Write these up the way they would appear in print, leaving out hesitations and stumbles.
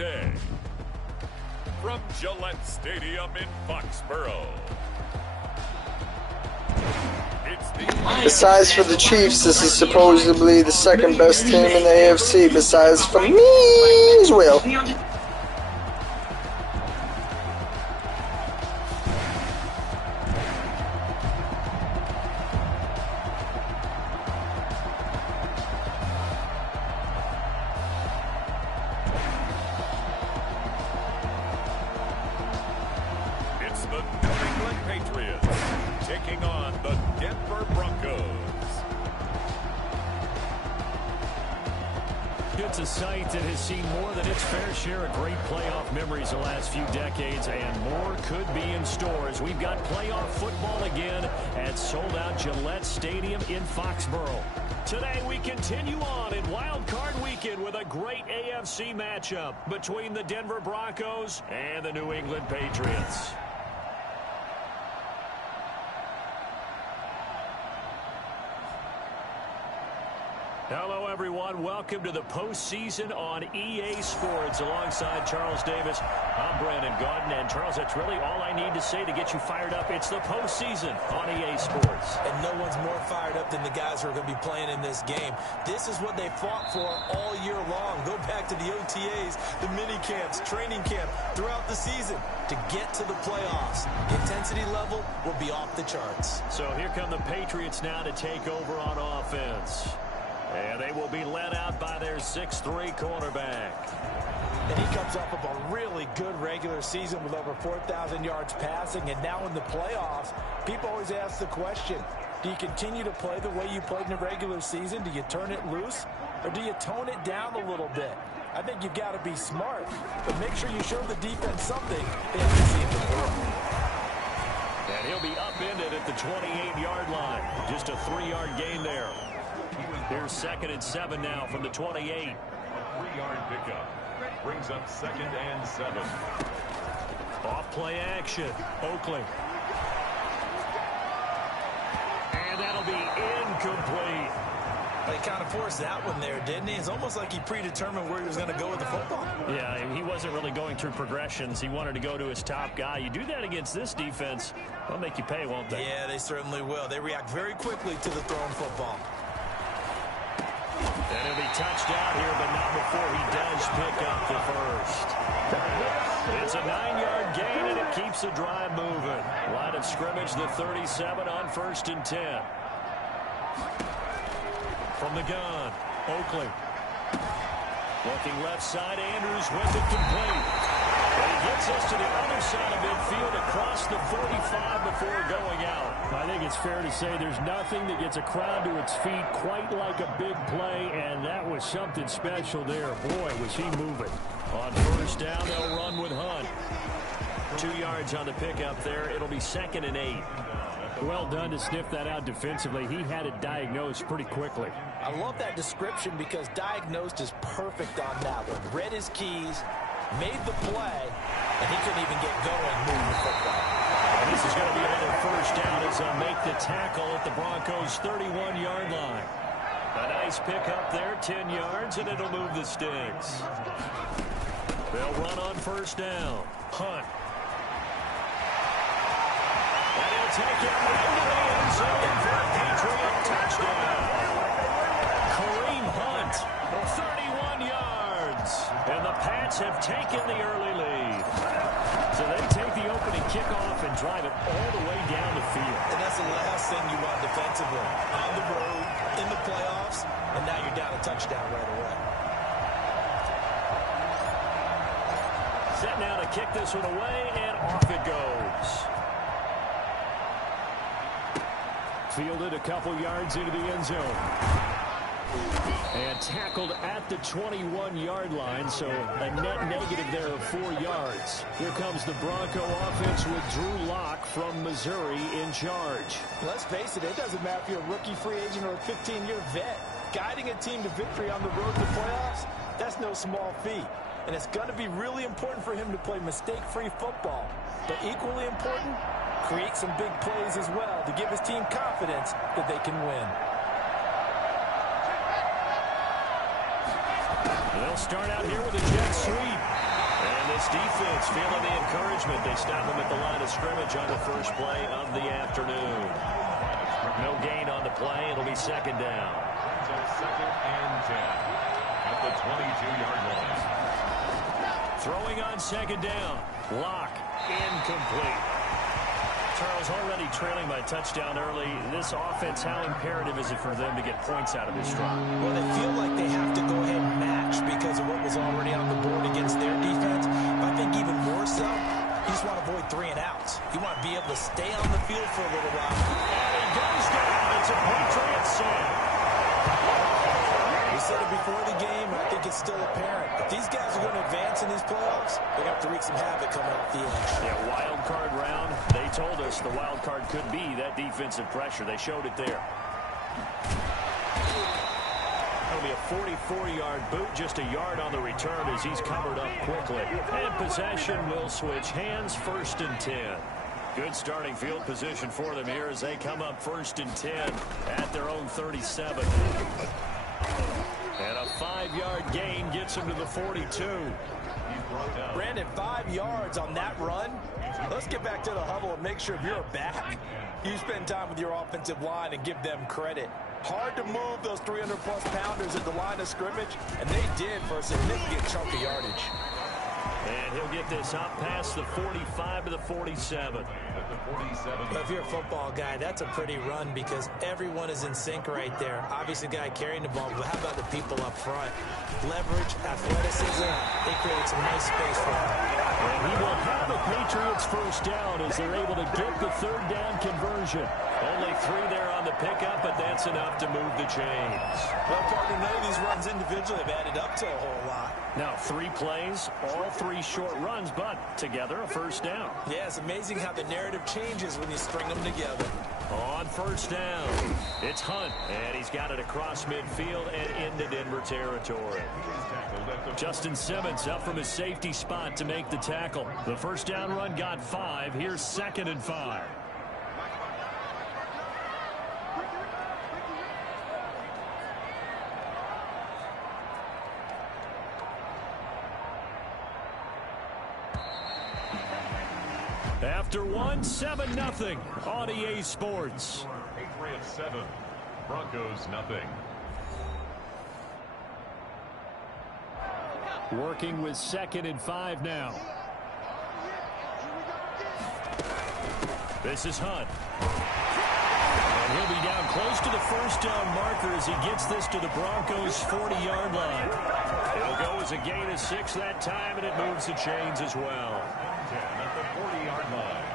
Tuesday. From Gillette Stadium in Foxborough. Besides for the Chiefs, this is supposedly the second best team in the AFC, besides for me as well. It's the New England Patriots taking on the Denver Broncos. It's a sight that has seen more than its fair share of great playoff memories the last few decades, and more could be in store as we've got playoff football again at sold-out Gillette Stadium in Foxborough. Today we continue on in Wild Card Weekend with a great AFC matchup between the Denver Broncos and the New England Patriots. Hello, everyone. Welcome to the postseason on EA Sports. Alongside Charles Davis, I'm Brandon Gaudin. And, Charles, that's really all I need to say to get you fired up. It's the postseason on EA Sports. And no one's more fired up than the guys who are going to be playing in this game. This is what they fought for all year long. Go back to the OTAs, the mini camps, training camp, throughout the season to get to the playoffs. The intensity level will be off the charts. So here come the Patriots now to take over on offense. And they will be led out by their 6'3" cornerback. And he comes off of a really good regular season with over 4,000 yards passing. And now in the playoffs, people always ask the question, do you continue to play the way you played in the regular season? Do you turn it loose? Or do you tone it down a little bit? I think you've got to be smart. But make sure you show the defense something they haven't seen before. And he'll be upended at the 28-yard line. Just a 3-yard gain there. Here's 2nd and 7 now from the 28. A 3-yard pickup brings up 2nd and 7. Off play action. Oakley. And that'll be incomplete. He kind of forced that one there, didn't he? It's almost like he predetermined where he was going to go with the football. Yeah, he wasn't really going through progressions. He wanted to go to his top guy. You do that against this defense, they'll make you pay, won't they? Yeah, they certainly will. They react very quickly to the thrown football. And he'll be touched out here, but not before he does pick up the first. It's a 9-yard gain, and it keeps the drive moving. Line of scrimmage, the 37 on 1st and 10. From the gun, Oakley. Looking left side, Andrews wins it complete. And he gets us to the other side of midfield across the 45 before going out. I think it's fair to say there's nothing that gets a crowd to its feet quite like a big play, and that was something special there. Boy, was he moving. On 1st down, they'll run with Hunt. 2 yards on the pickup there. It'll be 2nd and 8. Well done to sniff that out defensively. He had it diagnosed pretty quickly. I love that description because diagnosed is perfect on that one. Read his keys, made the play, and he couldn't even get going moving the football. And this is going to be another 1st down as they'll make the tackle at the Broncos' 31-yard line. A nice pickup there, 10 yards, and it'll move the sticks. They'll run on 1st down. Hunt. And he'll take it into the end zone for a Patriot touchdown. Kareem Hunt, 31 yards. And the Pats have taken the early lead. So they take the opening kickoff and drive it all the way down the field. And that's the last thing you want defensively. On the road, in the playoffs, and now you're down a touchdown right away. Set now to kick this one away, and off it goes. Fielded a couple yards into the end zone. And tackled at the 21-yard line, so a net negative there of 4 yards. Here comes the Bronco offense with Drew Lock from Missouri in charge. Let's face it, it doesn't matter if you're a rookie free agent or a 15-year vet. Guiding a team to victory on the road to playoffs, that's no small feat. And it's going to be really important for him to play mistake-free football. But equally important, create some big plays as well to give his team confidence that they can win. They'll start out here with a jet sweep. Patriots feeling the encouragement. They stop him at the line of scrimmage on the first play of the afternoon. No gain on the play. It'll be second down. So 2nd and 10 at the 22-yard line. Throwing on second down. Lock. Incomplete. Charles, already trailing by touchdown early. This offense, how imperative is it for them to get points out of this drive? Well, they feel like they have to go ahead and match because of what was already on the board against their defense. But I think even more so, you just want to avoid 3 and outs. You want to be able to stay on the field for a little while. And he goes down. It's a Patriots save. We said it before the game, and I think it's still apparent. If these guys are going to advance in these playoffs, they're going to have to wreak some havoc coming off the edge. Yeah, wild card round. They told us the wild card could be that defensive pressure. They showed it there. That'll be a 44-yard boot, just a yard on the return as he's covered up quickly. And possession will switch hands, 1st and 10. Good starting field position for them here as they come up 1st and 10 at their own 37. And a 5-yard gain gets him to the 42. Brandon, 5 yards on that run. Let's get back to the huddle and make sure if you're back, you spend time with your offensive line and give them credit. Hard to move those 300-plus pounders at the line of scrimmage, and they did for a significant chunk of yardage. And he'll get this up past the 45 to the 47. If you're a football guy, that's a pretty run because everyone is in sync right there. Obviously, the guy carrying the ball, but how about the people up front? Leverage, athleticism, they create some nice space for him. And he will have the Patriots first down as they're able to get the 3rd down conversion. Only 3 there on the pickup, but that's enough to move the chains. Well, partner, none of these runs individually have added up to a whole lot. Now 3 plays, all 3 short runs, but together a first down. Yeah, it's amazing how the narrative changes when you string them together. On first down, it's Hunt, and he's got it across midfield and into Denver territory. Justin Simmons up from his safety spot to make the tackle. The first down run got 5. Here's 2nd and 5. After 1, 7-0 on EA Sports. Patriots 7, Broncos nothing. Working with 2nd and 5 now. This is Hunt. And he'll be down close to the first down marker as he gets this to the Broncos' 40-yard line. It'll go as a gain of 6 that time, and it moves the chains as well. 10 at the 40-yard line.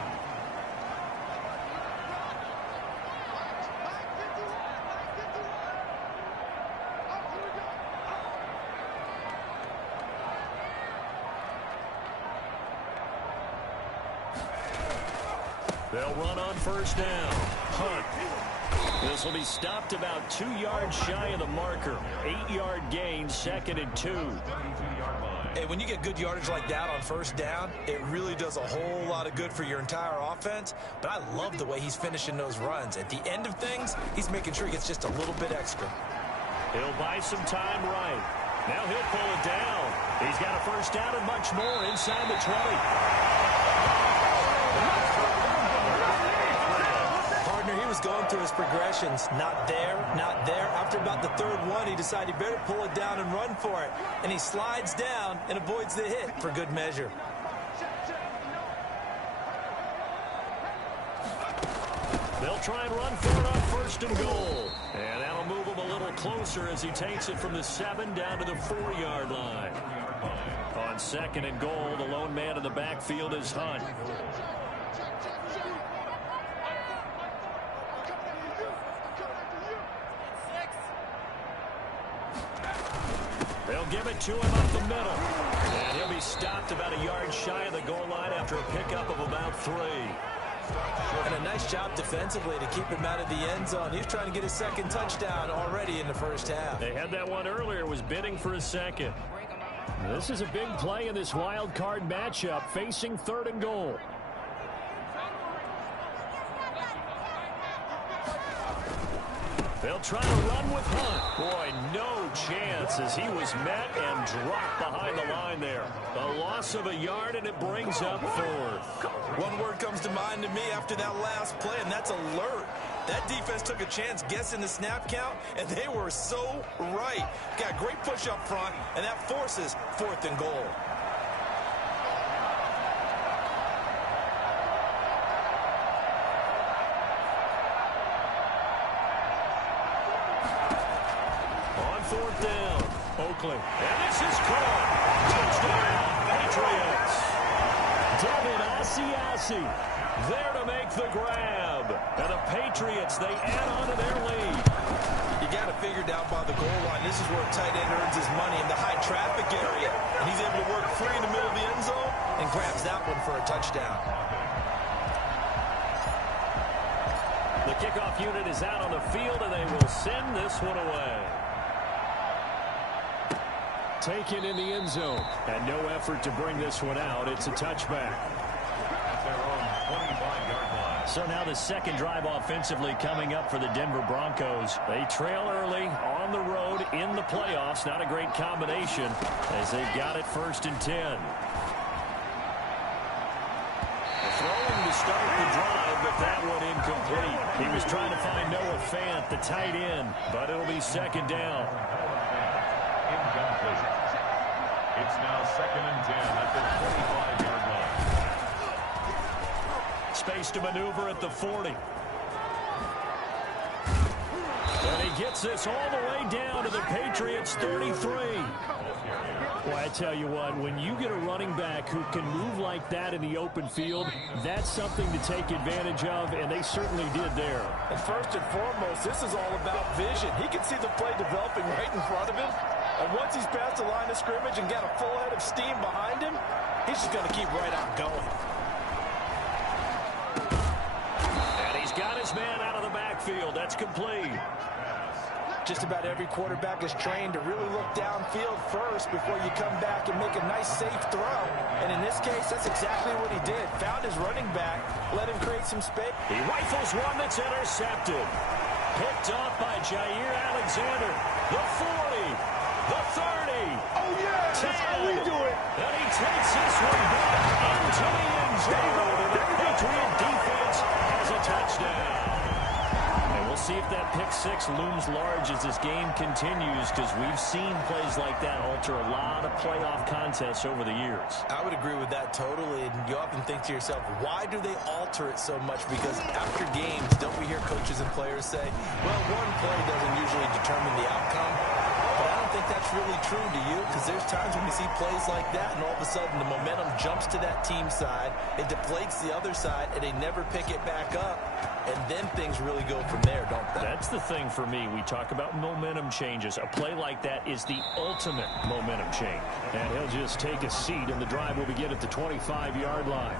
They'll run on first down. Hunt. This will be stopped about 2 yards shy of the marker. 8-yard gain, 2nd and 2. Hey, when you get good yardage like that on first down, it really does a whole lot of good for your entire offense. But I love the way he's finishing those runs. At the end of things, he's making sure he gets just a little bit extra. He'll buy some time right. Now he'll pull it down. He's got a first down and much more inside the 20. He was going through his progressions. Not there, not there. After about the 3rd one, he decided he better pull it down and run for it. And he slides down and avoids the hit for good measure. They'll try and run for it on 1st and goal. And that'll move him a little closer as he takes it from the 7 down to the 4-yard line. On 2nd and goal, the lone man in the backfield is Hunt. They'll give it to him up the middle. And he'll be stopped about a yard shy of the goal line after a pickup of about 3. And a nice job defensively to keep him out of the end zone. He's trying to get his 2nd touchdown already in the first half. They had that one earlier, was bidding for a 2nd. This is a big play in this wild card matchup, facing 3rd and goal. They'll try to run with Hunt. Boy, no chance as he was met and dropped behind the line there. A loss of a yard, and it brings up 4th. One word comes to mind to me after that last play, and that's alert. That defense took a chance guessing the snap count, and they were so right. Got a great push up front, and that forces 4th and goal. On 4th down, Oakley. And this is caught. Touchdown, Patriots. Devin Asiasi there to make the grab. And the Patriots, they add on to their lead. You got to figure down by the goal line. This is where a tight end earns his money in the high traffic area. And he's able to work free in the middle of the end zone and grabs that one for a touchdown. The kickoff unit is out on the field, and they will send this one away. Taken in the end zone. And no effort to bring this one out. It's a touchback. At their own 25-yard line. So now the second drive offensively coming up for the Denver Broncos. They trail early on the road in the playoffs. Not a great combination as they've got it 1st and 10. Throwing to start the drive, but that one incomplete. He was trying to find Noah Fant, the tight end, but it'll be 2nd down. Incomplete. It's now 2nd and 10 at the 25-yard line. Space to maneuver at the 40. And he gets this all the way down to the Patriots' 33. Well, I tell you what, when you get a running back who can move like that in the open field, that's something to take advantage of, and they certainly did there. And first and foremost, this is all about vision. He can see the play developing right in front of him. And once he's past the line of scrimmage and got a full head of steam behind him, he's just going to keep right on going. And he's got his man out of the backfield. That's complete. Just about every quarterback is trained to really look downfield first before you come back and make a nice, safe throw. And in this case, that's exactly what he did. Found his running back, let him create some space. He rifles one that's intercepted. Picked off by Jair Alexander. The 40, the 30. Oh, yeah, that's how we do it. And he takes this one back into the end zone. And the Patriot defense has a touchdown. See if that pick 6 looms large as this game continues, because we've seen plays like that alter a lot of playoff contests over the years. I would agree with that totally, and you often think to yourself, why do they alter it so much? Because after games, don't we hear coaches and players say, well, one play doesn't usually determine the outcome? But I don't think that's really true to you, because there's times when we see plays like that, and all of a sudden the momentum jumps to that team side, it deflates the other side, and they never pick it back up. And then things really go from there, don't they? That's the thing for me. We talk about momentum changes. A play like that is the ultimate momentum change. And he'll just take a seat, and the drive will begin at the 25-yard line.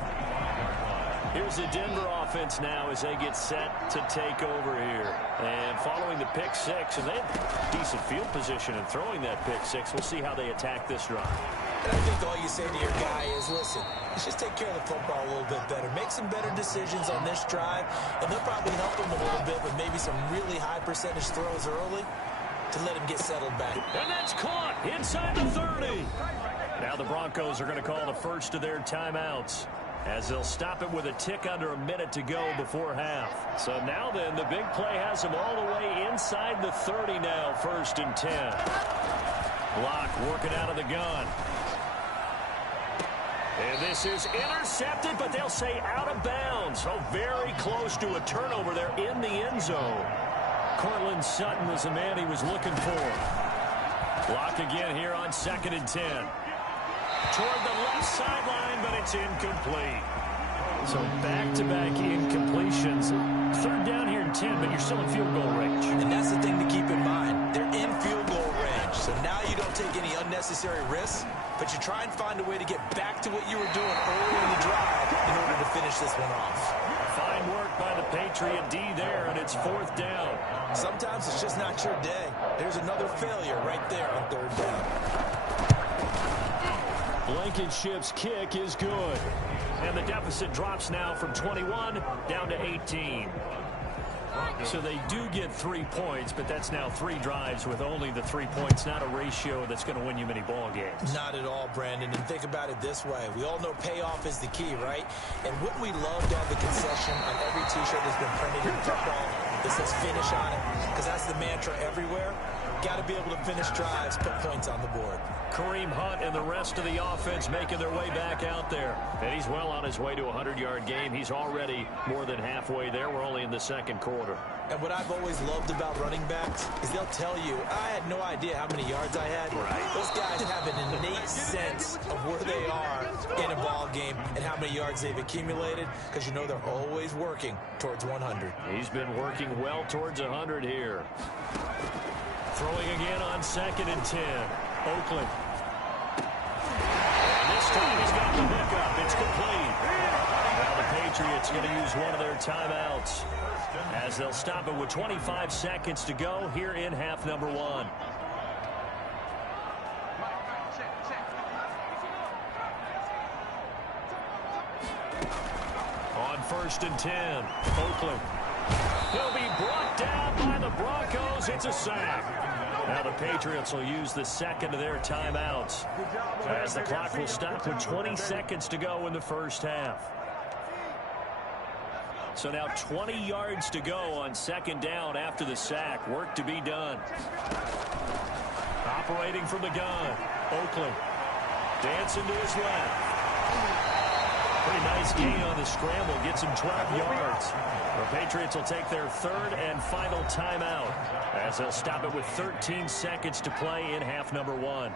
Here's the Denver offense now as they get set to take over here. And following the pick 6, and they have decent field position in throwing that pick 6. We'll see how they attack this drive. And I think all you say to your guy is, listen, let's just take care of the football a little bit better. Make some better decisions on this drive, and they'll probably help him a little bit with maybe some really high percentage throws early to let him get settled back. And that's caught inside the 30. Now the Broncos are going to call the first of their timeouts, as they'll stop it with a tick under a minute to go before half. So now then, the big play has him all the way inside the 30 now, 1st and 10. Block working out of the gun. And this is intercepted, but they'll say out of bounds. So very close to a turnover there in the end zone. Cortland Sutton was the man he was looking for. Block again here on 2nd and 10. Toward the left sideline, but it's incomplete. So back-to-back incompletions. 3rd down here in 10, but you're still in field goal range. And that's the thing to keep in mind. They're in field goal range. So now you don't take any unnecessary risks, but you try and find a way to get back to what you were doing earlier in the drive in order to finish this one off. Fine work by the Patriot D there, and it's 4th down. Sometimes it's just not your day. There's another failure right there on 3rd down. Blankenship's kick is good. And the deficit drops now from 21 down to 18. So they do get 3 points, but that's now 3 drives with only the 3 points, not a ratio that's going to win you many ball games. Not at all, Brandon. And think about it this way. We all know payoff is the key, right? And wouldn't we love to have the concession on every T-shirt that's been printed in football that says finish on it? Because that's the mantra everywhere. Got to be able to finish drives, put points on the board. Kareem Hunt and the rest of the offense making their way back out there. And he's well on his way to a 100-yard game. He's already more than halfway there. We're only in the second quarter. And what I've always loved about running backs is they'll tell you, I had no idea how many yards I had. Right. Those guys have an innate sense of where they are in a ball game and how many yards they've accumulated, because you know they're always working towards 100. He's been working well towards 100 here. Throwing again on 2nd and 10. Oakland. And this time he's got the hookup. It's complete. Now the Patriots going to use one of their timeouts as they'll stop it with 25 seconds to go here in half number 1. On 1st and 10, Oakland. He'll be brought down by the Broncos. It's a sack. Now the Patriots will use the second of their timeouts as the clock will stop with 20 seconds to go in the first half. So now 20 yards to go on 2nd down after the sack. Work to be done. Operating from the gun, Oakland. Dancing to his left. Pretty nice gain on the scramble. Gets him 12 yards. The Patriots will take their 3rd and final timeout as they'll stop it with 13 seconds to play in half number 1.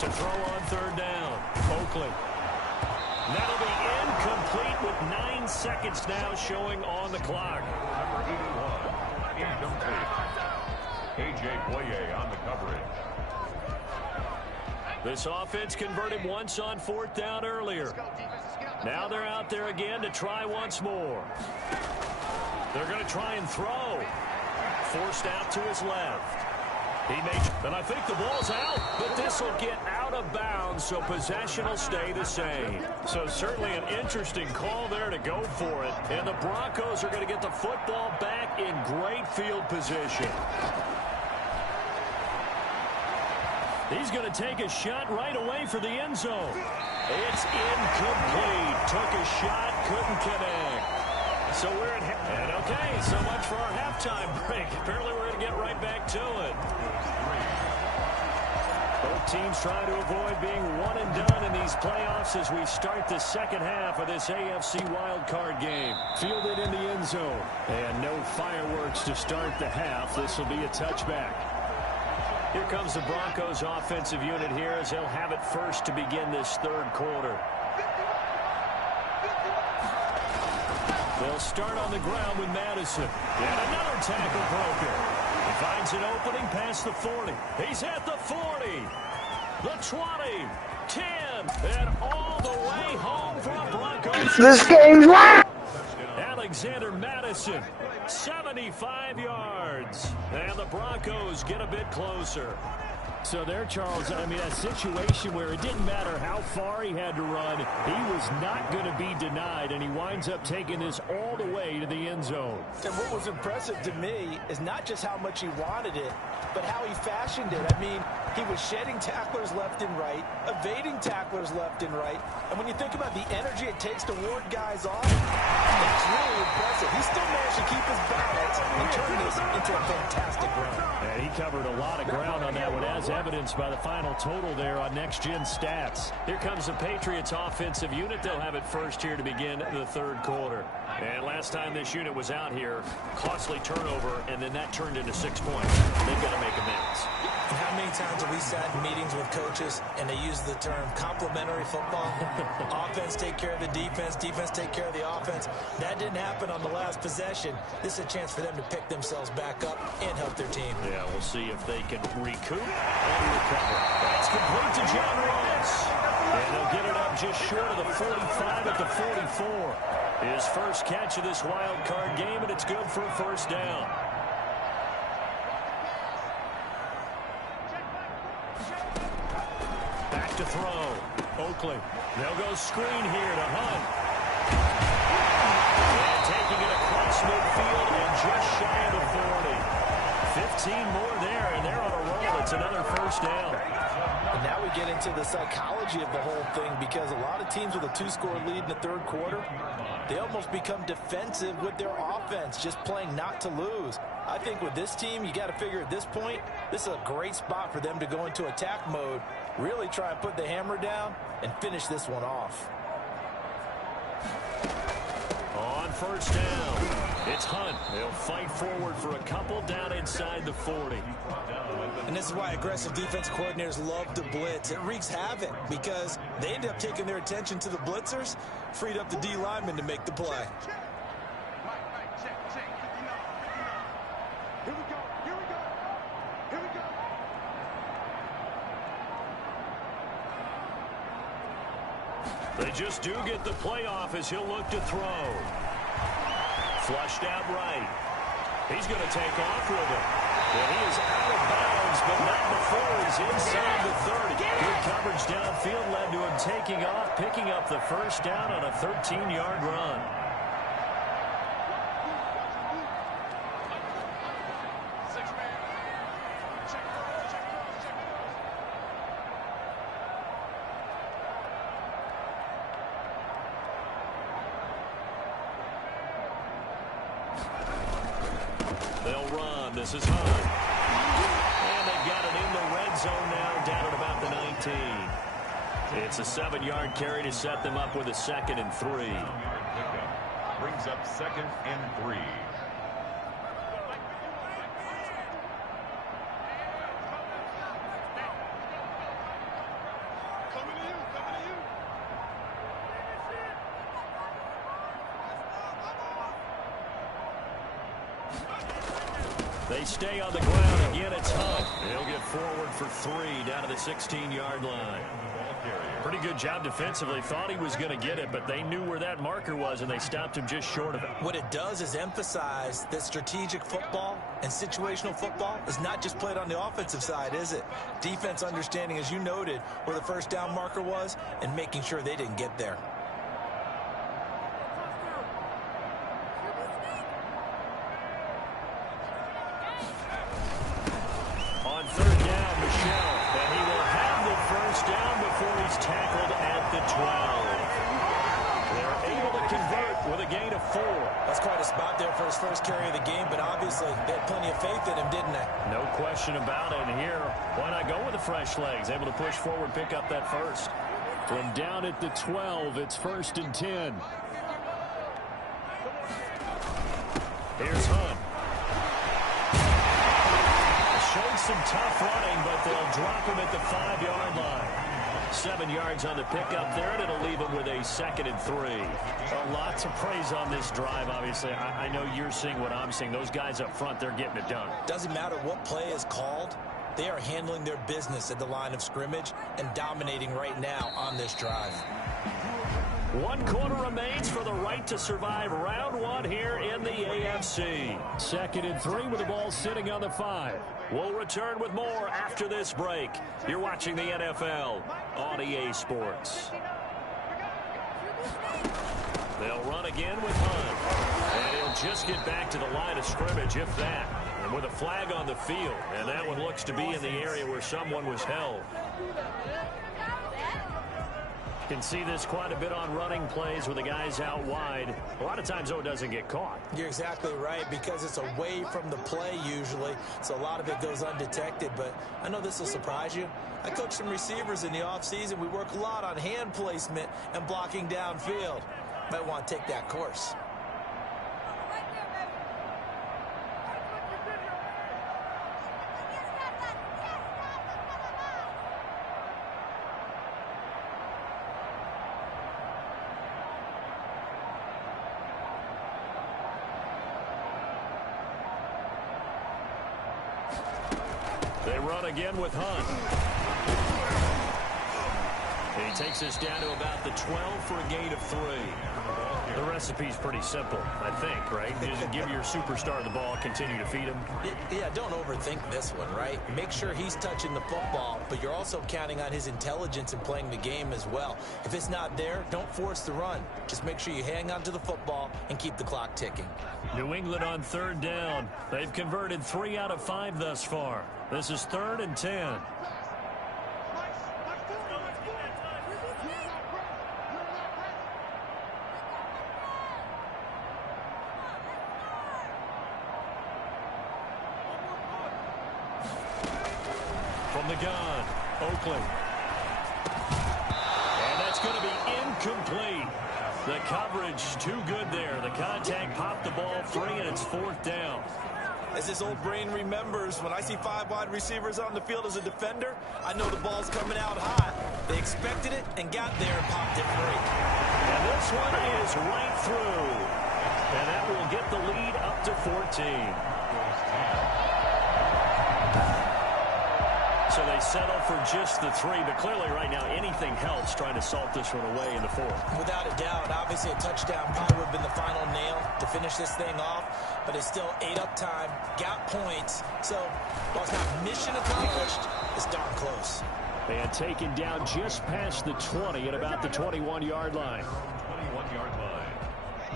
To throw on 3rd down, Oakland. That'll be incomplete with 9 seconds now showing on the clock. Number 81, incomplete. A.J. Boye on the coverage. This offense converted once on 4th down earlier. Now they're out there again to try once more. They're going to try and throw. Forced out to his left. And I think the ball's out, but this will get out of bounds, so possession will stay the same. So certainly an interesting call there to go for it. And the Broncos are going to get the football back in great field position. He's going to take a shot right away for the end zone. It's incomplete. Took a shot, couldn't connect. So we're at and okay, so much for our halftime break. Apparently we're going to get right back to it. Both teams trying to avoid being one and done in these playoffs as we start the second half of this AFC wildcard game. Fielded in the end zone. And no fireworks to start the half. This will be a touchback. Here comes the Broncos offensive unit here as they'll have it first to begin this 3rd quarter. They'll start on the ground with Madison. And another tackle broken. He finds an opening past the 40. He's at the 40. The 20. 10. And all the way home for a Broncos. This game's right. Alexander Madison, 75 yards. And the Broncos get a bit closer. So there, Charles, I mean, a situation where it didn't matter how far he had to run, he was not going to be denied, and he winds up taking this all the way to the end zone. And what was impressive to me is not just how much he wanted it, but how he fashioned it. I mean, he was shedding tacklers left and right, evading tacklers left and right. And when you think about the energy it takes to ward guys off, that's really impressive. He still managed to keep his balance and turn this into a fantastic run. And he covered a lot of ground on that one, as evidenced by the final total there on Next Gen Stats. Here comes the Patriots offensive unit. They'll have it first here to begin the 3rd quarter. And last time this unit was out here, costly turnover, and then that turned into 6 points. They've got to make amends. And how many times have we sat in meetings with coaches and they use the term complementary football? Offense take care of the defense, defense take care of the offense. That didn't happen on the last possession. This is a chance for them to pick themselves back up and help their team. Yeah, we'll see if they can recoup and recover. That's complete to John Ross. And they'll get it up just short of the 45 at the 44. His first catch of this wild card game, and it's good for a 1st down. to throw. Oakley. They'll go screen here to Hunt. And taking it across midfield and just shy of the 40. 15 more there, and they're on a roll. It's another first down. And now we get into the psychology of the whole thing, because a lot of teams with a 2-score lead in the third quarter, they almost become defensive with their offense, just playing not to lose. I think with this team, you got to figure at this point, this is a great spot for them to go into attack mode, really try and put the hammer down and finish this one off. On first down, it's Hunt. They'll fight forward for a couple down inside the 40. And this is why aggressive defense coordinators love to blitz. It wreaks havoc because they end up taking their attention to the blitzers, freed up the D lineman to make the play. They just do get the playoff as he'll look to throw. Flushed out right. He's going to take off with it. Well, he is out of bounds, but not before he's inside the 30. Good coverage downfield led to him taking off, picking up the first down on a 13-yard run. They'll run. This is Hunt. And they've got it in the red zone now, down at about the 19. It's a 7-yard carry to set them up with a 2nd and 3. Brings up 2nd and 3. They stay on the ground. Again, it's Hunt. He'll get forward for 3 down to the 16-yard line. Pretty good job defensively. Thought he was going to get it, but they knew where that marker was, and they stopped him just short of it. What it does is emphasize that strategic football and situational football is not just played on the offensive side, is it? Defense understanding, as you noted, where the first down marker was and making sure they didn't get there. On 3rd down, Michel, and he will have the first down before he's tackled at the 12. They're able to convert with a gain of 4. That's quite a spot there for his first carry of the game, but obviously they had plenty of faith in him, didn't they? No question about it. And here, why not go with the fresh legs? Able to push forward, pick up that first. From down at the 12, it's 1st and 10. Here's Hunt. Showed some tough running, but they'll drop him at the 5-yard line. 7 yards on the pickup there, and it'll leave him with a 2nd and 3. Well, lots of praise on this drive, obviously. I know you're seeing what I'm seeing. Those guys up front, they're getting it done. Doesn't matter what play is called. They are handling their business at the line of scrimmage and dominating right now on this drive. 1 quarter remains for the right to survive round 1 here in the AFC. 2nd and 3 with the ball sitting on the 5. We'll return with more after this break. You're watching the NFL on EA Sports. They'll run again with Hunt. And he'll just get back to the line of scrimmage, if that. And with a flag on the field. And that one looks to be in the area where someone was held. Can see this quite a bit on running plays with the guys out wide. A lot of times, though, it doesn't get caught. You're exactly right, because it's away from the play usually, so a lot of it goes undetected. But I know this will surprise you. I coach some receivers in the offseason. We work a lot on hand placement and blocking downfield. Might want to take that course. They run again with Hunt. And he takes us down to about the 12 for a gain of 3. The recipe's pretty simple, I think, right? You just give your superstar the ball, continue to feed him. Yeah, don't overthink this one, right? Make sure he's touching the football, but you're also counting on his intelligence in playing the game as well. If it's not there, don't force the run. Just make sure you hang on to the football and keep the clock ticking. New England on 3rd down. They've converted 3 out of 5 thus far. This is 3rd and 10. From the gun, Oakley. And that's going to be incomplete. The coverage too good there. The contact popped the ball free, and it's 4th down. As this old brain remembers, when I see 5 wide receivers on the field as a defender, I know the ball's coming out high. They expected it and got there and popped it free. And this one is right through. And that will get the lead up to 14. So they settle for just the 3, but clearly right now anything helps trying to salt this one away in the 4th. Without a doubt, obviously a touchdown probably would have been the final nail to finish this thing off, but it's still ate up time, got points, so while it's not mission accomplished, it's darn close. And taken down just past the 20 at about the 21-yard line. 21-yard line.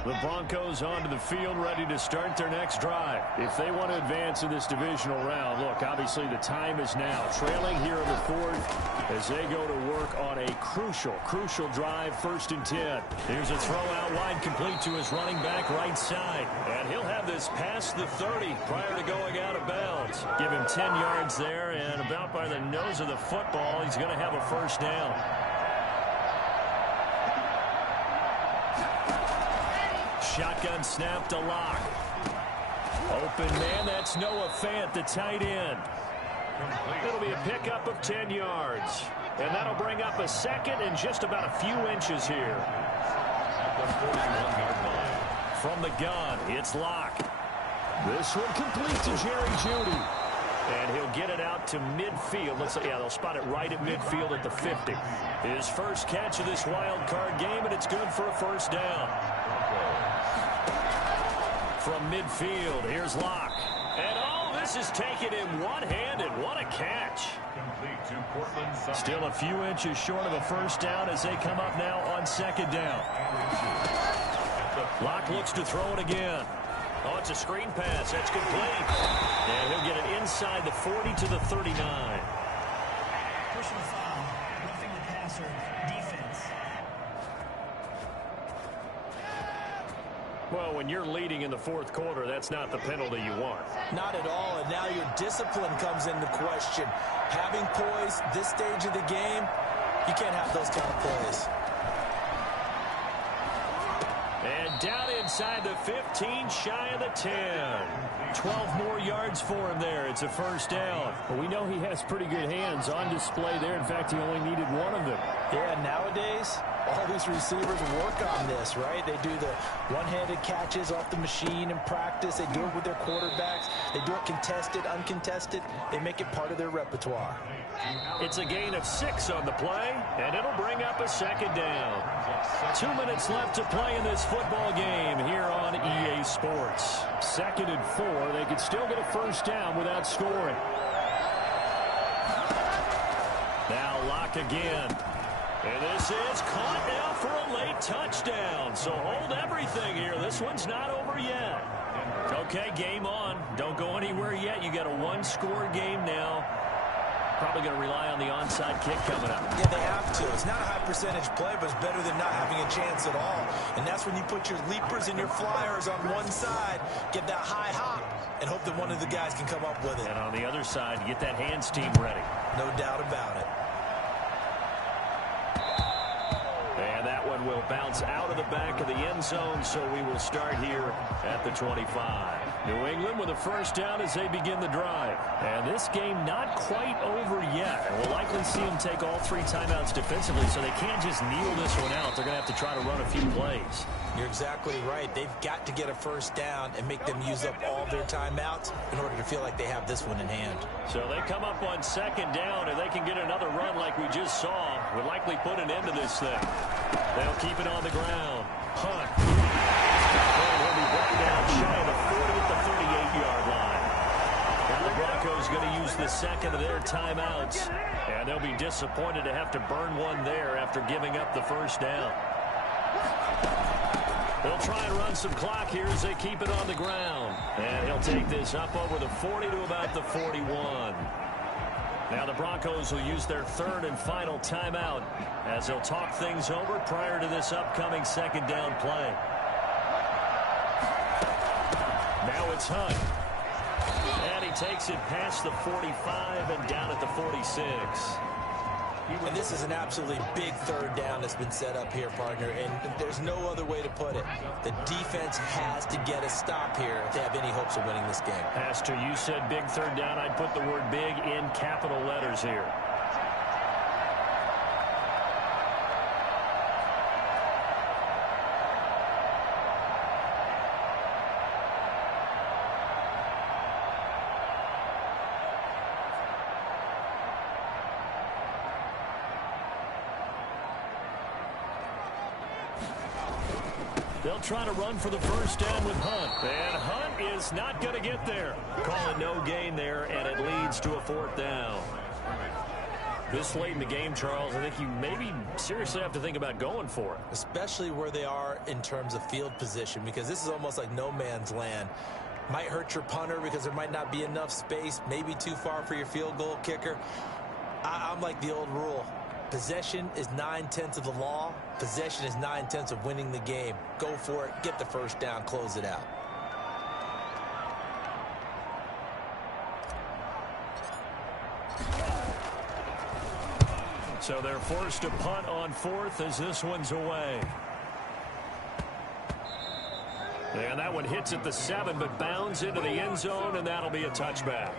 The Broncos onto the field, ready to start their next drive. If they want to advance in this divisional round, look, obviously the time is now. Trailing here in the 4th as they go to work on a crucial drive, 1st and 10. Here's a throw out wide, complete to his running back right side. And he'll have this past the 30 prior to going out of bounds. Give him 10 yards there, and about by the nose of the football, he's going to have a 1st down. Shotgun snap to Locke. Open man, that's Noah Fant, the tight end. It'll be a pickup of 10 yards. And that'll bring up a 2nd and just about a few inches here. From the gun, it's Locke. This one complete to Jerry Jeudy. And he'll get it out to midfield. They'll spot it right at midfield at the 50. His first catch of this wild card game, and it's good for a 1st down. From midfield, here's Locke. And this is taken in one-handed. What a catch. Still a few inches short of a 1st down as they come up now on 2nd down. Locke looks to throw it again. Oh, it's a screen pass. That's complete. And he'll get it inside the 40 to the 39. Personal foul, roughing the passer, defense. Well, when you're leading in the 4th quarter, that's not the penalty you want. Not at all, and now your discipline comes into question. Having poise this stage of the game, you can't have those kind of plays. And down inside the 15, shy of the 10. 12 more yards for him there. It's a 1st down. Well, we know he has pretty good hands on display there. In fact, he only needed one of them. Yeah, nowadays, all these receivers work on this, right? They do the one-handed catches off the machine in practice. They do it with their quarterbacks. They do it contested, uncontested. They make it part of their repertoire. It's a gain of 6 on the play, and it'll bring up a 2nd down. 2 minutes left to play in this football game here on EA Sports. 2nd and 4. They could still get a 1st down without scoring. Now Locke again. And this is caught now for a late touchdown. So hold everything here. This one's not over yet. Okay, game on. Don't go anywhere yet. You got a 1-score game now. Probably going to rely on the onside kick coming up. Yeah, they have to. It's not a high percentage play, but it's better than not having a chance at all. And that's when you put your leapers and your flyers on one side, get that high hop, and hope that one of the guys can come up with it. And on the other side, get that hands team ready. No doubt about it. And that one will bounce out of the back of the end zone, so we will start here at the 25. New England with a 1st down as they begin the drive. And this game not quite over yet. And we'll likely see them take all 3 timeouts defensively, so they can't just kneel this one out. They're going to have to try to run a few plays. You're exactly right. They've got to get a 1st down and make them use up all their timeouts in order to feel like they have this one in hand. So they come up on 2nd down, and they can get another run like we just saw. Would likely put an end to this thing. They'll keep it on the ground. Hunt. the second of their timeouts. And they'll be disappointed to have to burn one there after giving up the first down. They'll try and run some clock here as they keep it on the ground. And he'll take this up over the 40 to about the 41. Now the Broncos will use their third and final timeout as they'll talk things over prior to this upcoming second down play. Now it's Hunt. And he takes it past the 45 and down at the 46. And this is an absolutely big third down that's been set up here, partner, and there's no other way to put it. The defense has to get a stop here if they have any hopes of winning this game. Pastor, you said big third down. I'd put the word big in capital letters here. They'll try to run for the first down with Hunt. And Hunt is not going to get there. Calling no gain there, and it leads to a fourth down. This late in the game, Charles, I think you maybe seriously have to think about going for it. Especially where they are in terms of field position, because this is almost like no man's land. Might hurt your punter because there might not be enough space, maybe too far for your field goal kicker. I'm like the old rule. Possession is 9/10 of the law. Possession is 9/10 of winning the game. Go for it. Get the first down. Close it out. So they're forced to punt on fourth as this one's away. And that one hits at the 7, but bounds into the end zone, and that'll be a touchback.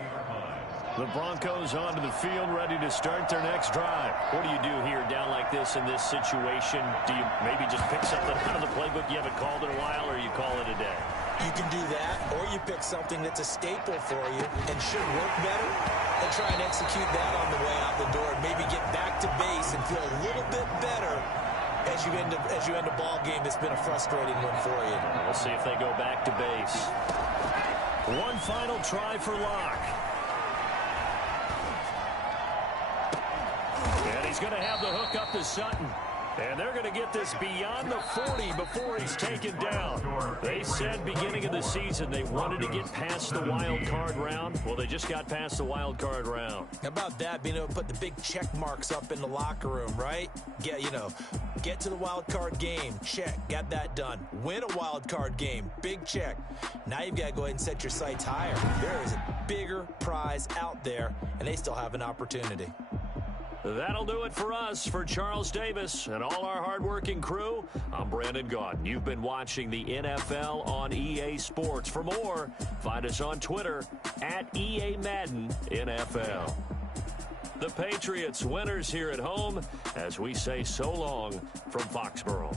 The Broncos onto the field, ready to start their next drive. What do you do here down like this in this situation? Do you maybe just pick something out of the playbook you haven't called in a while, or you call it a day? You can do that, or you pick something that's a staple for you and should work better, and try and execute that on the way out the door, and maybe get back to base and feel a little bit better as you end a ball game that's been a frustrating one for you. We'll see if they go back to base. One final try for Locke. And he's going to have the hook up to Sutton. And they're going to get this beyond the 40 before he's taken down. They said beginning of the season they wanted to get past the wild card round. Well, they just got past the wild card round. How about that, being able to put the big check marks up in the locker room, right? Get to the wild card game. Check. Got that done. Win a wild card game. Big check. Now you've got to go ahead and set your sights higher. There is a bigger prize out there, and they still have an opportunity. That'll do it for us. For Charles Davis and all our hardworking crew, I'm Brandon Gaudin. You've been watching the NFL on EA Sports. For more, find us on Twitter at EA Madden NFL. The Patriots winners here at home as we say so long from Foxborough.